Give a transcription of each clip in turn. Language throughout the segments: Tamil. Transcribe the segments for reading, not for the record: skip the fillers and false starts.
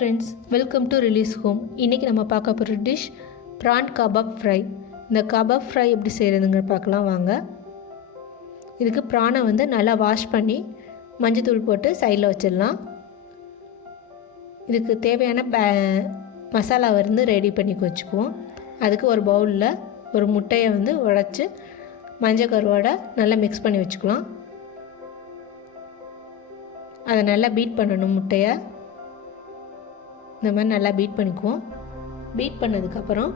Friends, welcome to release home. இன்றைக்கி நம்ம பார்க்க போகிற டிஷ் ப்ரான் கபாப் ஃப்ரை. இந்த கபாப் ஃப்ரை எப்படி செய்கிறதுங்க பார்க்கலாம் வாங்க. இதுக்கு ப்ரானை நல்லா வாஷ் பண்ணி மஞ்சத்தூள் போட்டு சைடில் வச்சிடலாம். இதுக்கு தேவையான மசாலா ரெடி பண்ணி வச்சுக்குவோம். அதுக்கு ஒரு பவுலில் ஒரு முட்டையை உடைச்சி மஞ்சள் கருவோட நல்லா மிக்ஸ் பண்ணி வச்சுக்கலாம். அதை நல்லா பீட் பண்ணணும். முட்டையை இந்த மாதிரி நல்லா பீட் பண்ணிக்குவோம். பீட் பண்ணதுக்கப்புறம்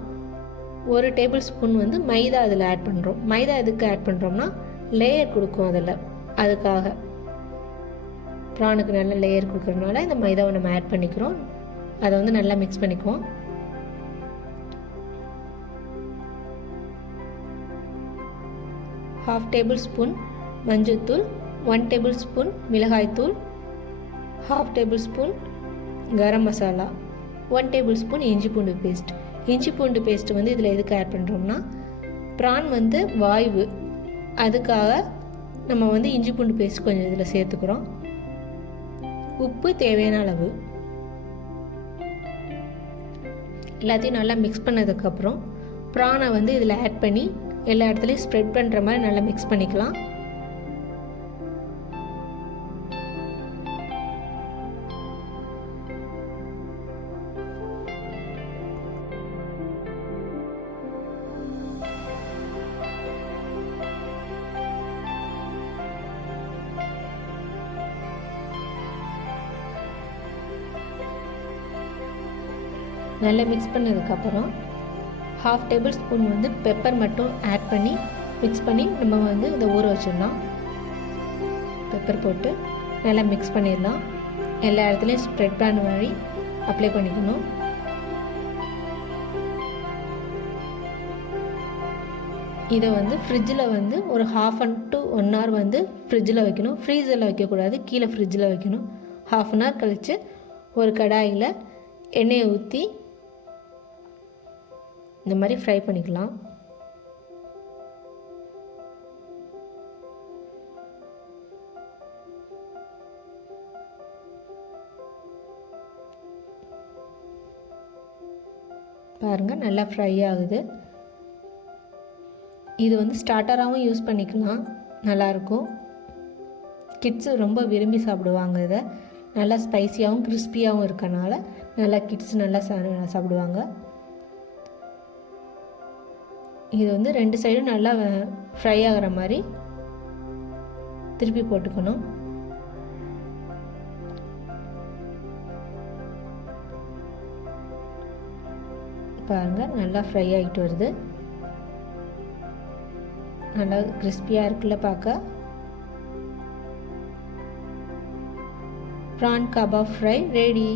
ஒரு டேபிள் ஸ்பூன் மைதா அதில் ஆட் பண்ணுறோம். மைதா எதுக்கு ஆட் பண்ணுறோம்னா லேயர் கொடுக்கும். அதில் அதுக்காக ப்ரானுக்கு நல்ல லேயர் கொடுக்குறதுனால இந்த மைதாவை நம்ம ஆட் பண்ணிக்கிறோம். அதை நல்லா மிக்ஸ் பண்ணிக்குவோம். ½ டேபிள் ஸ்பூன் மஞ்சள்தூள், 1 டேபிள் ஸ்பூன் மிளகாய்த்தூள், ½ table spoon garam masala, 1 table spoon இஞ்சி பூண்டு பேஸ்ட். இஞ்சி பூண்டு பேஸ்ட் இதில் எதுக்கு ஆட் பண்ணுறோம்னா ப்ரான் வாய்வு, அதுக்காக நம்ம இஞ்சி பூண்டு பேஸ்ட் கொஞ்சம் இதில் சேர்த்துக்கிறோம். உப்பு தேவையான அளவு. எல்லாத்தையும் நல்லா மிக்ஸ் பண்ணதுக்கப்புறம் ப்ரானை இதில் ஆட் பண்ணி எல்லா இடத்துலையும் ஸ்ப்ரெட் பண்ணுற மாதிரி நல்லா மிக்ஸ் பண்ணிக்கலாம். நல்லா மிக்ஸ் பண்ணதுக்கப்புறம் ½ டேபிள் ஸ்பூன் பெப்பர் மட்டும் ஆட் பண்ணி மிக்ஸ் பண்ணி நம்ம இதை ஊற வச்சிடலாம். பெப்பர் போட்டு நல்லா மிக்ஸ் பண்ணிடலாம். எல்லா இடத்துலையும் ஸ்ப்ரெட் பண்ண மாதிரி அப்ளை பண்ணிக்கணும். இதை ஃப்ரிட்ஜில் ஒரு ½ to 1 hour ஃப்ரிட்ஜில் வைக்கணும். ஃப்ரீசரில் வைக்கக்கூடாது, கீழே ஃப்ரிட்ஜில் வைக்கணும். ½ hour கழித்து ஒரு கடாயில் எண்ணெயை ஊற்றி இந்த மாதிரி ஃப்ரை பண்ணிக்கலாம். பாருங்கள், நல்லா ஃப்ரை ஆகுது. இது ஸ்டார்டராகவும் யூஸ் பண்ணிக்கலாம், நல்லாயிருக்கும். கிட்ஸு ரொம்ப விரும்பி சாப்பிடுவாங்க. இதை நல்லா ஸ்பைஸியாகவும் கிறிஸ்பியாகவும் இருக்கனால நல்லா கிட்ஸ் நல்லா சாப்பிடுவாங்க. இது 2 சைடும் நல்லா ஃப்ரை ஆகிற மாதிரி திருப்பி போட்டுக்கணும். பாருங்கள், நல்லா ஃப்ரை ஆகிட்டு வருது. நல்லா கிறிஸ்பியாக இருக்குல்ல பார்க்க. Prawn kebab fry ready.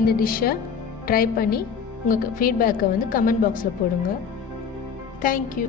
இந்த டிஷ்ஷை ட்ரை பண்ணி உங்கள் ஃபீட்பேக்கை கமெண்ட் பாக்ஸில் போடுங்க. Thank you.